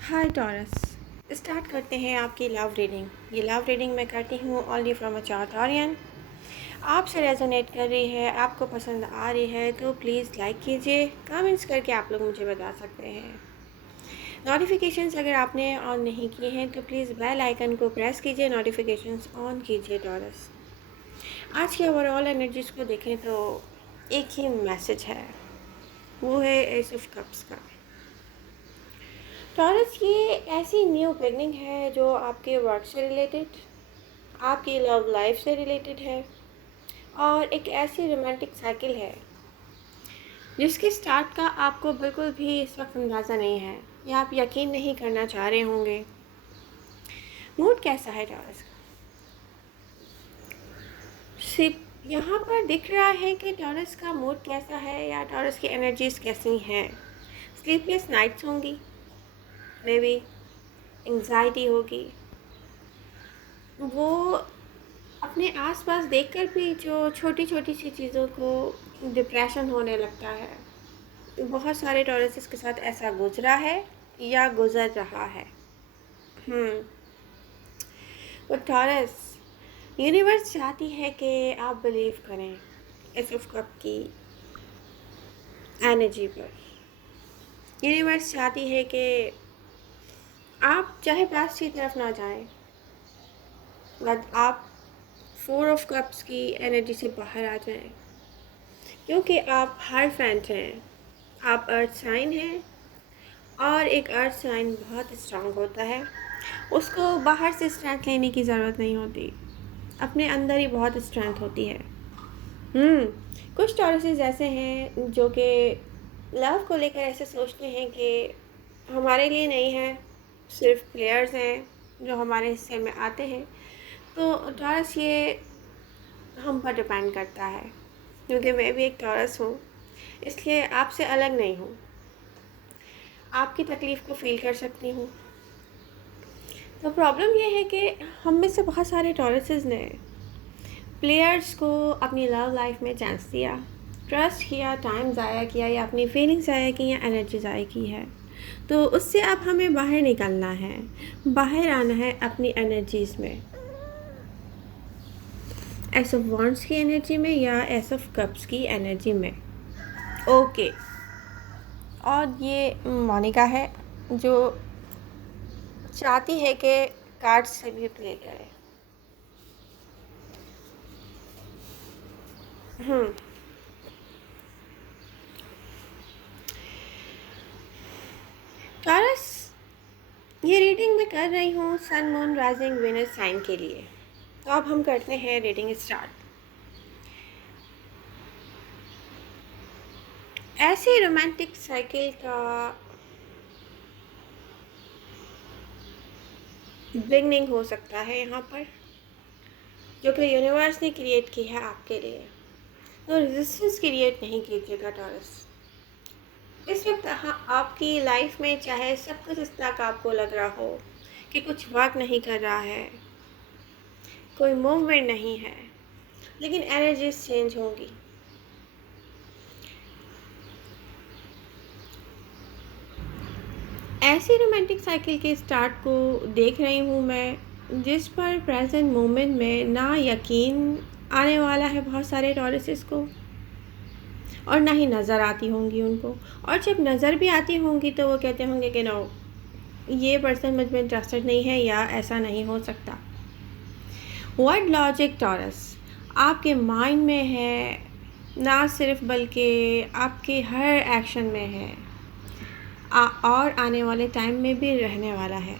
हाय taurus. Start करते हैं आपकी लव रीडिंग। ये लव रीडिंग मैं करती हूँ only from a chart Orion. आपसे रेजोनेट कर रही है, आपको पसंद आ रही है तो प्लीज़ लाइक कीजिए। कमेंट्स करके आप लोग मुझे बता सकते हैं। नोटिफिकेशंस अगर आपने ऑन नहीं किए हैं तो प्लीज़ बेल आइकन को प्रेस कीजिए, नोटिफिकेशंस ऑन कीजिए टॉरस। आज की ओवरऑल एनर्जीज को देखें तो एक ही मैसेज है, वो है एस ऑफ कप्स का। टॉरस ये ऐसी न्यू बिगनिंग है जो आपके वर्क से रिलेटेड, आपकी लव लाइफ से रिलेटेड है और एक ऐसी रोमांटिक साइकिल है जिसके स्टार्ट का आपको बिल्कुल भी इस वक्त अंदाज़ा नहीं है या आप यकीन नहीं करना चाह रहे होंगे। मूड कैसा है टॉरस का? सिर्फ यहाँ पर दिख रहा है कि टॉरस का मूड कैसा है या टॉरस की एनर्जीज कैसी हैं। स्लीपलेस नाइट्स होंगी, मे बी एंग्जाइटी होगी, वो अपने आसपास देखकर भी जो छोटी छोटी सी चीज़ों को डिप्रेशन होने लगता है। बहुत सारे टॉरसेस के साथ ऐसा गुजरा है या गुजर रहा है। हम्म वो टॉरस, यूनिवर्स चाहती है कि आप बिलीव करें इस ऑफ कप की एनर्जी पर। यूनिवर्स चाहती है कि आप चाहे पास्ट की तरफ ना जाएं, बट आप फोर ऑफ कप्स की एनर्जी से बाहर आ जाएं, क्योंकि आप हार फैंट हैं। आप अर्थ साइन हैं और एक अर्थ साइन बहुत स्ट्रांग होता है, उसको बाहर से स्ट्रेंथ लेने की ज़रूरत नहीं होती, अपने अंदर ही बहुत स्ट्रेंथ होती है। हम्म कुछ टॉरसेस ऐसे हैं जो कि लव को लेकर ऐसे सोचते हैं कि हमारे लिए नहीं है, सिर्फ प्लेयर्स हैं जो हमारे हिस्से में आते हैं। तो टॉरस ये हम पर डिपेंड करता है, क्योंकि मैं भी एक टॉरस हूँ, इसलिए आपसे अलग नहीं हूँ, आपकी तकलीफ़ को फील कर सकती हूँ। तो प्रॉब्लम ये है कि हम में से बहुत सारे टॉरसेस ने प्लेयर्स को अपनी लव लाइफ में चांस दिया, ट्रस्ट किया, टाइम ज़ाया किया या अपनी फीलिंग्स ज़ाया की या एनर्जी ज़ाया की है। तो उससे अब हमें बाहर निकलना है, बाहर आना है अपनी एनर्जीज़ में, एस ऑफ वॉन्ड्स की एनर्जी में या एस ऑफ कप्स की एनर्जी में। ओके, और ये मोनिका है जो चाहती है कि कार्ड्स से भी प्ले करें। हम्म टॉरस, ये रीडिंग मैं कर रही हूँ sun moon rising winner sign के लिए। तो अब हम करते हैं रीडिंग स्टार्ट। ऐसी रोमांटिक साइकिल का बिगनिंग हो सकता है यहाँ पर, जो कि यूनिवर्स ने क्रिएट की है आपके लिए। तो रेजिस्टेंस क्रिएट नहीं कीजिएगा टॉरस। इस वक्त आपकी लाइफ में चाहे सब कुछ इस तरह का आपको लग रहा हो कि कुछ वर्क नहीं कर रहा है, कोई मूवमेंट नहीं है, लेकिन एनर्जीज चेंज होंगी। ऐसी रोमांटिक साइकिल के स्टार्ट को देख रही हूँ मैं, जिस पर प्रेजेंट मोमेंट में ना यकीन आने वाला है बहुत सारे टॉरसेस को, और ना ही नज़र आती होंगी उनको। और जब नज़र भी आती होंगी तो वो कहते होंगे कि नो, ये पर्सन मुझ में इंटरेस्टेड नहीं है या ऐसा नहीं हो सकता। वर्ड लॉजिक टॉरस आपके माइंड में है, ना सिर्फ बल्कि आपके हर एक्शन में है, और आने वाले टाइम में भी रहने वाला है।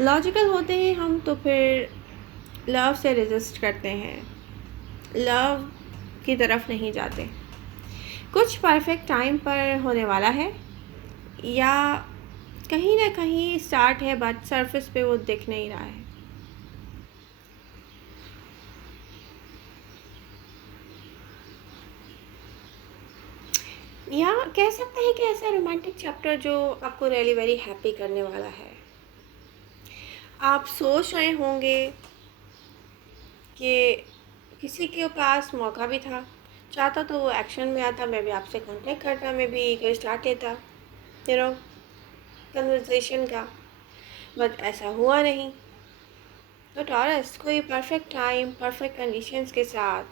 लॉजिकल होते हैं हम तो फिर लव से रेजिस्ट करते हैं, लव की तरफ नहीं जाते। कुछ परफेक्ट टाइम पर होने वाला है या कहीं ना कहीं स्टार्ट है, बट सरफेस पे वो दिख नहीं रहा है। या कह सकते हैं कि ऐसा रोमांटिक चैप्टर जो आपको रियली वेरी हैप्पी करने वाला है। आप सोच रहे होंगे कि किसी के पास मौका भी था, चाहता तो वो एक्शन में आता, मैं भी आपसे कांटेक्ट करता, मैं भी कोई स्टार्ट लेता, यू नो। कन्वर्सेशन का, बट ऐसा हुआ नहीं। तो टॉरस कोई परफेक्ट टाइम, परफेक्ट कंडीशंस के साथ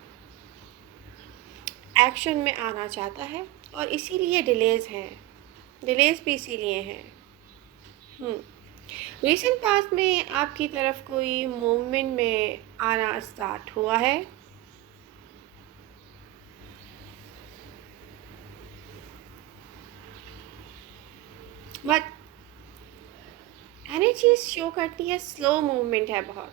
एक्शन में आना चाहता है, और इसीलिए डिलेज़ हैं। डिलेज़ भी इसीलिए हैं। रिसेंट पास्ट में आपकी तरफ कोई मूवमेंट में आना स्टार्ट हुआ है? बट एनर्जीज शो करती है स्लो मूवमेंट है बहुत,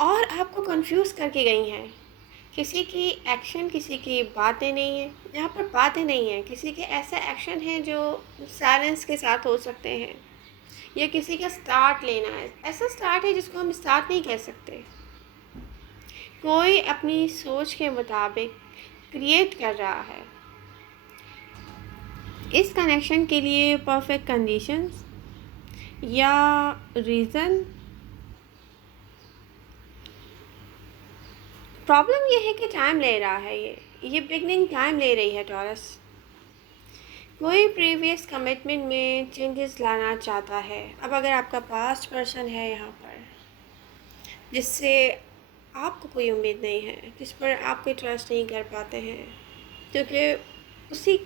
और आपको कंफ्यूज करके गई हैं। किसी की एक्शन, किसी की बातें नहीं है, यहाँ पर बातें नहीं है, किसी के ऐसे एक्शन हैं जो साइलेंस के साथ हो सकते हैं, या किसी का स्टार्ट लेना है, ऐसा स्टार्ट है जिसको हम स्टार्ट नहीं कह सकते। कोई अपनी सोच के मुताबिक क्रिएट कर रहा है। इस कनेक्शन के लिए परफेक्ट कंडीशंस या रीज़न, प्रॉब्लम ये है कि टाइम ले रहा है, ये बिगनिंग टाइम ले रही है टॉरस। कोई प्रीवियस कमिटमेंट में चेंजेस लाना चाहता है। अब अगर आपका पास्ट पर्सन है यहाँ पर, जिससे आपको कोई उम्मीद नहीं है, जिस पर आप कोई ट्रस्ट नहीं कर पाते हैं, क्योंकि उसी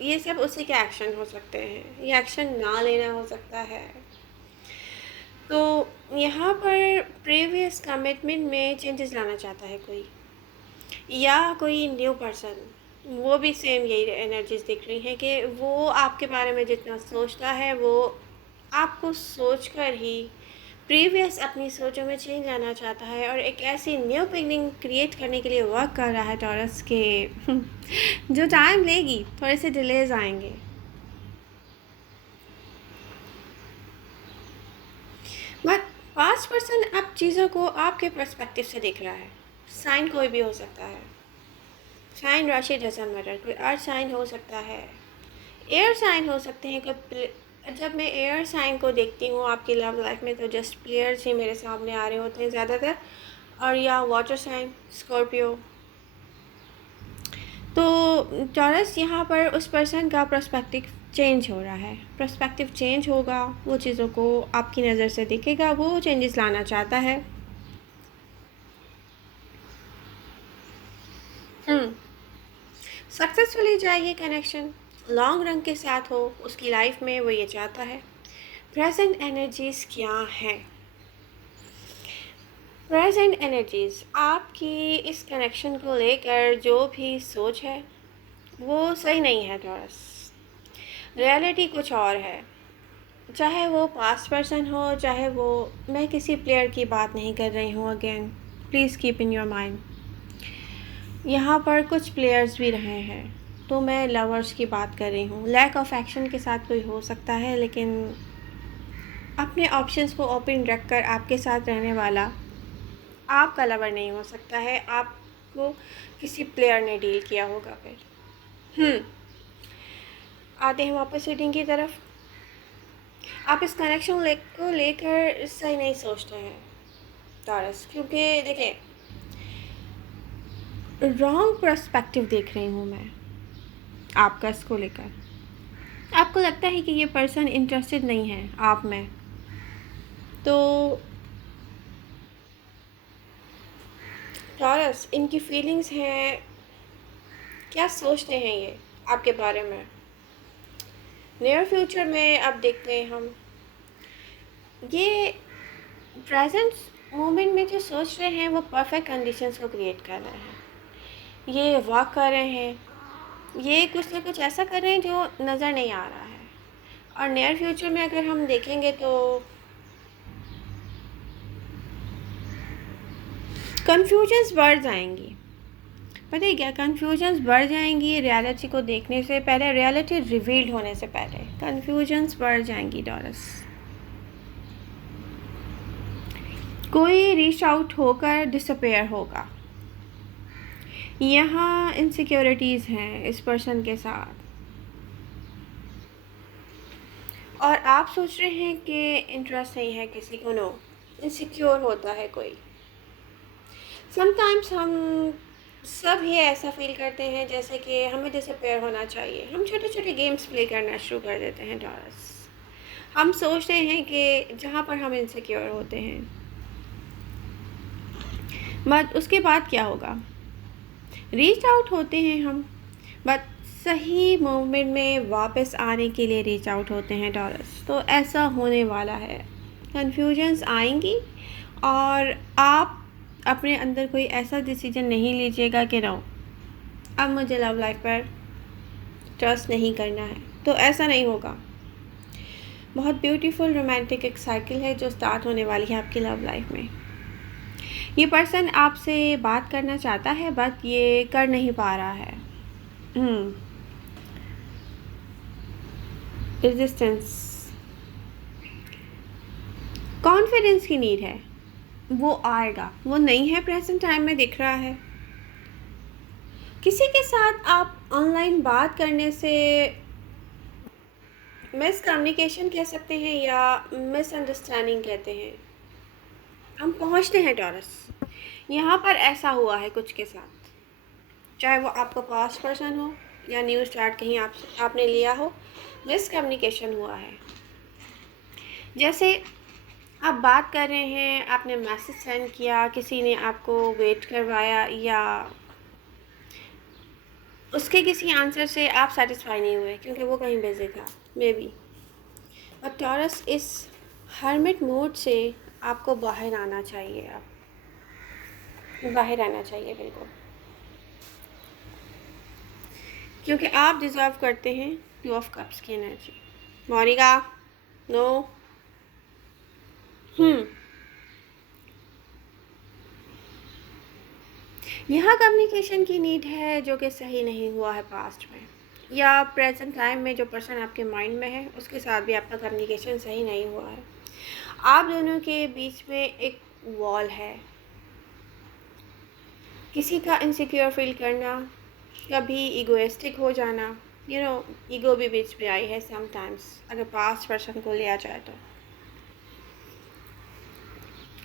ये सब उसी के एक्शन हो सकते हैं, ये एक्शन ना लेना हो सकता है। तो यहाँ पर प्रीवियस कमिटमेंट में चेंजेस लाना चाहता है कोई, या कोई न्यू पर्सन, वो भी सेम यही एनर्जीज दिख रही हैं कि वो आपके बारे में जितना सोचता है, वो आपको सोचकर ही प्रीवियस अपनी सोचों में चेंज लाना चाहता है, और एक ऐसी न्यू बिगनिंग क्रिएट करने के लिए वर्क कर रहा है टॉरस के जो टाइम लेगी, थोड़े से डिलेज आएंगे। बट पास्ट पर्सन अब चीज़ों को आपके पर्सपेक्टिव से देख रहा है। साइन कोई भी हो सकता है, साइन राशि डजंट मैटर, कोई अर्थ साइन हो सकता है, एयर साइन हो सकते हैं। जब मैं एयर साइन को देखती हूँ आपकी लव लाइफ में, तो जस्ट प्लेयर्स ही मेरे सामने आ रहे होते हैं ज़्यादातर, और या वाटर साइन, स्कॉर्पियो। तो टॉरस यहाँ पर उस पर्सन का पर्सपेक्टिव चेंज हो रहा है, पर्सपेक्टिव चेंज होगा, वो चीज़ों को आपकी नज़र से देखेगा, वो चेंजेस लाना चाहता है। सक्सेसफुली जाए ये कनेक्शन, लॉन्ग रन के साथ हो उसकी लाइफ में, वो ये चाहता है। प्रेजेंट एनर्जीज क्या हैं? प्रेजेंट एनर्जीज आपकी इस कनेक्शन को लेकर जो भी सोच है वो सही नहीं है टॉरस। रियलिटी कुछ और है, चाहे वो पास्ट पर्सन हो, चाहे वो, मैं किसी प्लेयर की बात नहीं कर रही हूँ, again please keep in your mind, यहाँ पर कुछ प्लेयर्स भी रहे हैं, तो मैं लवर्स की बात कर रही हूँ। लैक ऑफ एक्शन के साथ कोई हो सकता है, लेकिन अपने ऑप्शंस को ओपन रख कर आपके साथ रहने वाला आपका लवर नहीं हो सकता है, आपको किसी प्लेयर ने डील किया होगा फिर। आते हैं वापस रीडिंग की तरफ। आप इस कनेक्शन को लेकर सही नहीं सोचते हैं टॉरस, क्योंकि देखिए रॉन्ग पर्सपेक्टिव देख रही हूँ मैं आपका इसको लेकर। आपको लगता है कि ये पर्सन इंटरेस्टेड नहीं है आप में, तो टॉरस इनकी फीलिंग्स हैं, क्या सोचते हैं ये आपके बारे में। नियर फ्यूचर में अब देखते हैं हम, ये प्रेजेंट मोमेंट में जो सोच रहे हैं वो परफेक्ट कंडीशंस को क्रिएट कर रहे हैं, ये वर्क कर रहे हैं, ये कुछ ना कुछ ऐसा कर रहे हैं जो नज़र नहीं आ रहा है। और नियर फ्यूचर में अगर हम देखेंगे तो कन्फ्यूजन्स बढ़ जाएंगी। पता है क्या, कन्फ्यूजन्स बढ़ जाएंगी रियलिटी को देखने से पहले, रियलिटी रिवील्ड होने से पहले कन्फ्यूजन्स बढ़ जाएंगी टॉरस। कोई रीच आउट होकर डिसअपेयर होगा। यहाँ इनसिक्योरिटीज़ हैं इस पर्सन के साथ, और आप सोच रहे हैं कि इंटरेस्ट नहीं है किसी को। नो, इनसिक्योर होता है कोई। समटाइम्स हम सब ही ऐसा फ़ील करते हैं जैसे कि हमें डिसअपियर होना चाहिए। हम छोटे-छोटे गेम्स प्ले करना शुरू कर देते हैं टॉरस। हम सोचते हैं कि जहाँ पर हम इनसिक्योर होते हैं, बट उसके बाद क्या होगा? रीच आउट होते हैं हम, बट सही मोमेंट में वापस आने के लिए रीच आउट होते हैं टॉरस। तो ऐसा होने वाला है, कन्फ्यूजन्स आएंगी और आप अपने अंदर कोई ऐसा डिसीजन नहीं लीजिएगा कि नो, अब मुझे लव लाइफ पर ट्रस्ट नहीं करना है। तो ऐसा नहीं होगा। बहुत ब्यूटीफुल रोमांटिक एक साइकिल है जो स्टार्ट होने वाली है आपकी लव लाइफ में। ये पर्सन आपसे बात करना चाहता है बट ये कर नहीं पा रहा है। रेजिस्टेंस, कॉन्फिडेंस की नीड है, वो आएगा, वो नहीं है प्रेजेंट टाइम में दिख रहा है। किसी के साथ आप ऑनलाइन बात करने से मिसकम्युनिकेशन कह सकते हैं या मिसअंडरस्टैंडिंग कहते हैं, हम पहुंचते हैं टॉरस। यहाँ पर ऐसा हुआ है कुछ के साथ, चाहे वो आपका पास्ट पर्सन हो या न्यू स्टार्ट कहीं आपने लिया हो, मिसकम्युनिकेशन हुआ है। जैसे आप बात कर रहे हैं, आपने मैसेज सेंड किया, किसी ने आपको वेट करवाया या उसके किसी आंसर से आप सेटिस्फाई नहीं हुए क्योंकि वो कहीं बिजी था मे बी। और टॉरस इस हर्मिट मोड से आपको बाहर आना चाहिए, आप बाहर आना चाहिए बिल्कुल, क्योंकि आप डिज़र्व करते हैं टू ऑफ कप्स की एनर्जी। मोनिका, नो। यहाँ कम्युनिकेशन की नीड है जो कि सही नहीं हुआ है पास्ट में या प्रेजेंट टाइम में। जो पर्सन आपके माइंड में है उसके साथ भी आपका कम्युनिकेशन सही नहीं हुआ है। आप दोनों के बीच में एक वॉल है, किसी का इनसिक्योर फील करना, कभी इगोइस्टिक हो जाना, ईगो भी बीच में आई है समटाइम्स अगर पास्ट पर्सन को लिया जाए तो।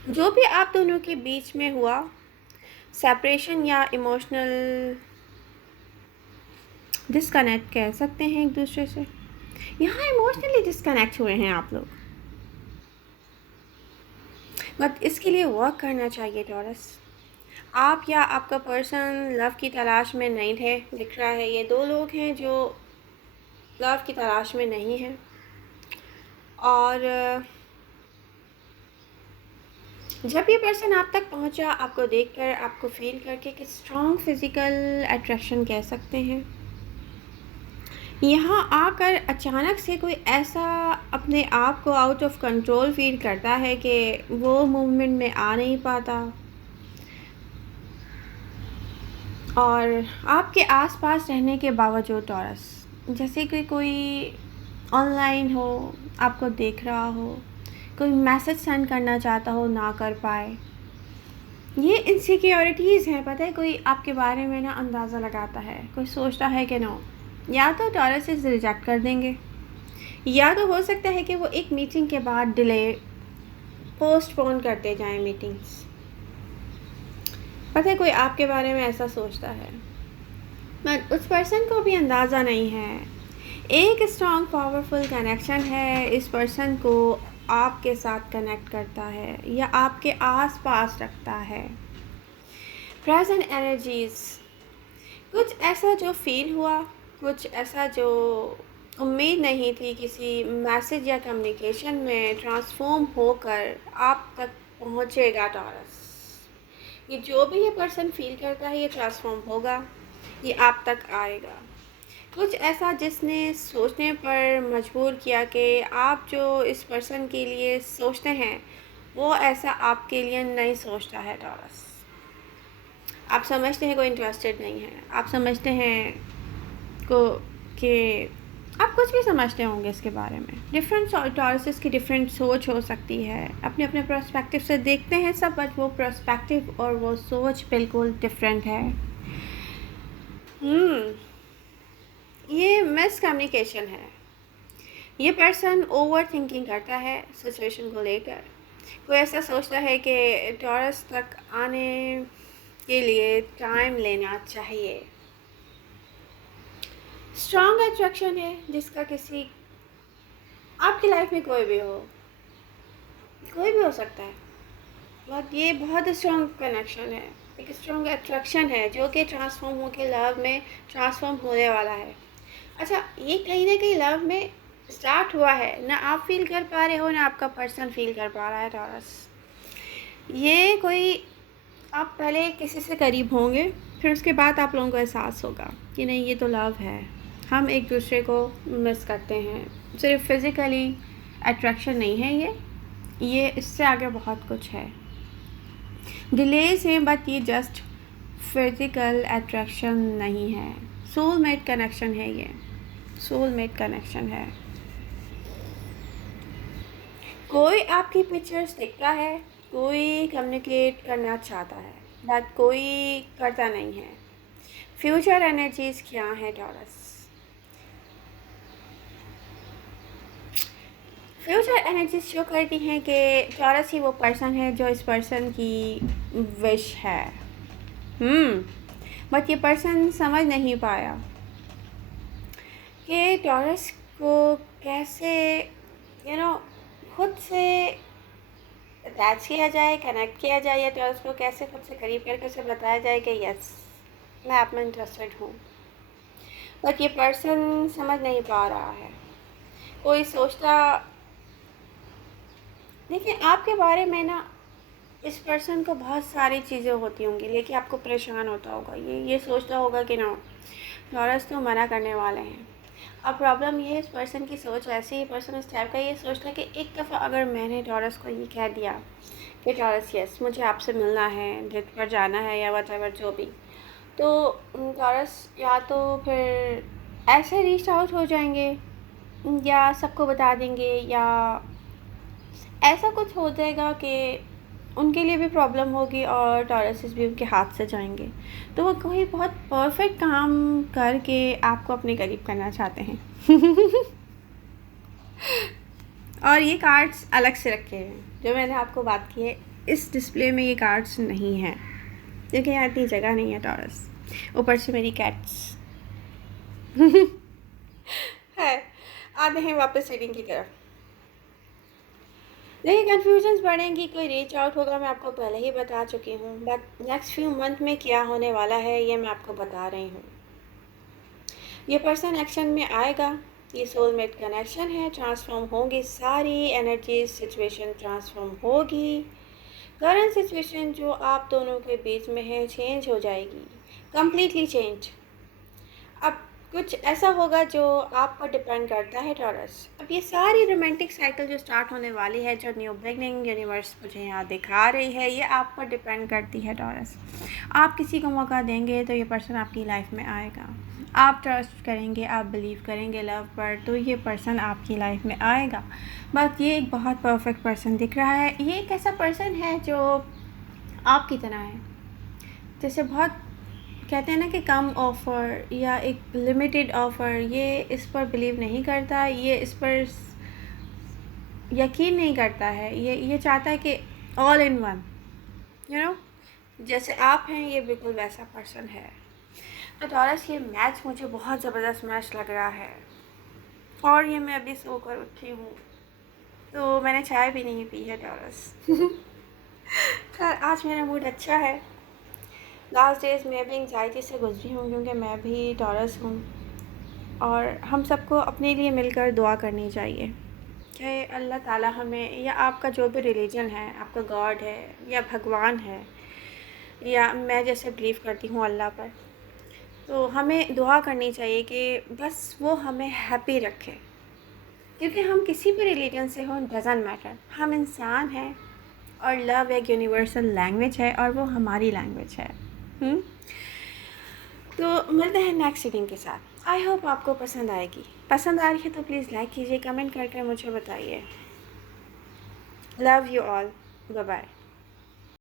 जो भी आप दोनों के बीच में हुआ, सेपरेशन या इमोशनल डिस्कनेक्ट कह सकते हैं एक दूसरे से, यहाँ इमोशनली डिस्कनेक्ट हुए हैं आप लोग, बट इसके लिए वर्क करना चाहिए टॉरस। आप या आपका पर्सन लव की तलाश में नहीं थे, दिख रहा है ये दो लोग हैं जो लव की तलाश में नहीं हैं। और जब ये पर्सन आप तक पहुंचा, आपको देखकर, आपको फील करके कि स्ट्रॉन्ग फिज़िकल अट्रैक्शन कह सकते हैं, यहाँ आकर अचानक से कोई ऐसा अपने आप को आउट ऑफ कंट्रोल फील करता है कि वो मूवमेंट में आ नहीं पाता और आपके आसपास रहने के बावजूद टॉरस, जैसे कि कोई ऑनलाइन हो, आपको देख रहा हो, कोई मैसेज सेंड करना चाहता हो, ना कर पाए। ये इनसिक्योरिटीज़ हैं, पता है। कोई आपके बारे में ना अंदाज़ा लगाता है, कोई सोचता है कि नो, या तो टॉरस इस रिजेक्ट कर देंगे या तो हो सकता है कि वो एक मीटिंग के बाद डिले, पोस्टपोन करते जाएं मीटिंग्स। पता है कोई आपके बारे में ऐसा सोचता है, बट उस पर्सन को भी अंदाज़ा नहीं है। एक स्ट्रॉन्ग पावरफुल कनेक्शन है, इस पर्सन को आपके साथ कनेक्ट करता है या आपके आस पास रखता है। प्रेजेंट एनर्जीज़, कुछ ऐसा जो फील हुआ, कुछ ऐसा जो उम्मीद नहीं थी किसी मैसेज या कम्युनिकेशन में ट्रांसफॉर्म होकर आप तक पहुंचेगा टॉरस। ये जो भी ये पर्सन फील करता है ये ट्रांसफॉर्म होगा, ये आप तक आएगा। कुछ ऐसा जिसने सोचने पर मजबूर किया कि आप जो इस पर्सन के लिए सोचते हैं वो ऐसा आपके लिए नहीं सोचता है टॉरस। आप समझते हैं कोई इंटरेस्टेड नहीं है, आप समझते हैं को कि आप कुछ भी समझते होंगे इसके बारे में। डिफरेंट टॉरसेस की डिफरेंट सोच हो सकती है, अपने अपने पर्सपेक्टिव से देखते हैं सब, बट वो पर्सपेक्टिव और वो सोच बिल्कुल डिफरेंट है। ये मिसकम्युनिकेशन है। ये पर्सन ओवर थिंकिंग करता है सिचुएशन को लेकर। कोई ऐसा सोचता है कि टॉरस तक आने के लिए टाइम लेना चाहिए। स्ट्रॉन्ग अट्रैक्शन है जिसका किसी आपकी लाइफ में कोई भी हो सकता है, बट ये बहुत स्ट्रॉन्ग कनेक्शन है, एक स्ट्रॉन्ग अट्रैक्शन है जो कि ट्रांसफॉर्म होकर लव में ट्रांसफॉर्म होने वाला है। अच्छा, ये कहीं ना कहीं लव में स्टार्ट हुआ है, ना आप फील कर पा रहे हो ना आपका पर्सन फील कर पा रहा है टॉरस। ये कोई आप पहले किसी से करीब होंगे, फिर उसके बाद आप लोगों को एहसास होगा कि नहीं ये तो लव है, हम एक दूसरे को मिस करते हैं। सिर्फ फिज़िकली अट्रैक्शन नहीं है ये इससे आगे बहुत कुछ है। डिलेज हैं बट ये जस्ट फिज़िकल अट्रैक्शन नहीं है, सोलमेट कनेक्शन है, ये सोलमेट कनेक्शन है। कोई आपकी पिक्चर्स देखता है, कोई कम्युनिकेट करना चाहता है, बट कोई करता नहीं है। फ्यूचर एनर्जीज क्या है टॉरस? फ्यूचर एनर्जीज शो करती हैं कि टॉरस ही वो पर्सन है जो इस पर्सन की विश है। बट ये पर्सन समझ नहीं पाया कि टॉरस को कैसे खुद से अटैच किया जाए, कनेक्ट किया जाए, या टॉरस को कैसे खुद से करीब करके उसे बताया जाए कि यस मैं आप में इंटरेस्टेड हूँ। बट ये पर्सन समझ नहीं पा रहा है। कोई सोचता, देखिए आपके बारे में ना इस पर्सन को बहुत सारी चीज़ें होती होंगी, लेकिन आपको परेशान होता होगा, ये सोचता होगा कि ना टॉरस तो मना करने वाले हैं। अब प्रॉब्लम ये है, इस पर्सन की सोच ऐसी है, पर्सन इस टाइप का ये सोचता है कि एक दफ़ा अगर मैंने टॉरस को ये कह दिया कि टॉरस यस मुझे आपसे मिलना है, डेट पर जाना है या वट जो भी, तो टॉरस या तो फिर ऐसे रीच आउट हो जाएंगे या सबको बता देंगे, या ऐसा कुछ हो जाएगा कि उनके लिए भी प्रॉब्लम होगी और टॉरसेस भी उनके हाथ से जाएंगे। तो वो कोई बहुत परफेक्ट काम करके आपको अपने करीब करना चाहते हैं। और ये कार्ड्स अलग से रखे हैं, जो मैंने आपको बात की है इस डिस्प्ले में ये कार्ड्स नहीं हैं क्योंकि यहाँ इतनी जगह नहीं है टॉरस, ऊपर से मेरी कैट्स। है, आते हैं वापस रीडिंग की तरफ। देखिए कन्फ्यूजन्स बढ़ेंगी, कोई रीच आउट होगा, मैं आपको पहले ही बता चुकी हूँ, बट नेक्स्ट फ्यू मंथ में क्या होने वाला है ये मैं आपको बता रही हूँ। ये पर्सन एक्शन में आएगा, ये सोलमेट कनेक्शन है, ट्रांसफॉर्म होंगी सारी एनर्जी, सिचुएशन ट्रांसफॉर्म होगी, करंट सिचुएशन जो आप दोनों के बीच में है चेंज हो जाएगी, कम्प्लीटली चेंज। अब कुछ ऐसा होगा जो आप पर डिपेंड करता है टॉरस। अब ये सारी रोमांटिक साइकिल जो स्टार्ट होने वाली है, जो न्यू बिगनिंग यूनिवर्स मुझे यहाँ दिखा रही है, ये आप पर डिपेंड करती है टॉरस। आप किसी को मौका देंगे तो ये पर्सन आपकी लाइफ में आएगा, आप ट्रस्ट करेंगे, आप बिलीव करेंगे लव पर, तो ये पर्सन आपकी लाइफ में आएगा। बस ये एक बहुत परफेक्ट पर्सन दिख रहा है, ये एक ऐसा पर्सन है जो आपकी तरह है, जैसे बहुत कहते हैं ना कि कम ऑफ़र या एक लिमिटेड ऑफ़र, ये इस पर बिलीव नहीं करता, ये इस पर यकीन नहीं करता है, ये चाहता है कि ऑल इन वन, जैसे आप हैं ये बिल्कुल वैसा पर्सन है। तो टॉरस ये मैच मुझे बहुत ज़बरदस्त मैच लग रहा है, और ये मैं अभी सोकर उठी हूँ तो मैंने चाय भी नहीं पी है टॉरस। खैर आज मेरा मूड अच्छा है। लास्ट डेज़ मैं भी एंग्जाइटी से गुजरी हूँ क्योंकि मैं भी टॉरस हूँ, और हम सबको अपने लिए मिलकर दुआ करनी चाहिए कि अल्लाह ताला हमें, या आपका जो भी रिलीजन है, आपका गॉड है या भगवान है, या मैं जैसे बिलीव करती हूँ अल्लाह पर, तो हमें दुआ करनी चाहिए कि बस वो हमें हैप्पी रखे, क्योंकि हम किसी भी रिलीजन से हो डज़न्ट मैटर, हम इंसान हैं और लव एक यूनिवर्सल लैंग्वेज है और वो हमारी लैंग्वेज है। तो मिलते हैं नेक्स्ट रीडिंग के साथ। आई होप आपको पसंद आएगी, पसंद आ रही है तो प्लीज़ लाइक कीजिए, कमेंट करके मुझे बताइए। Love you all, bye bye.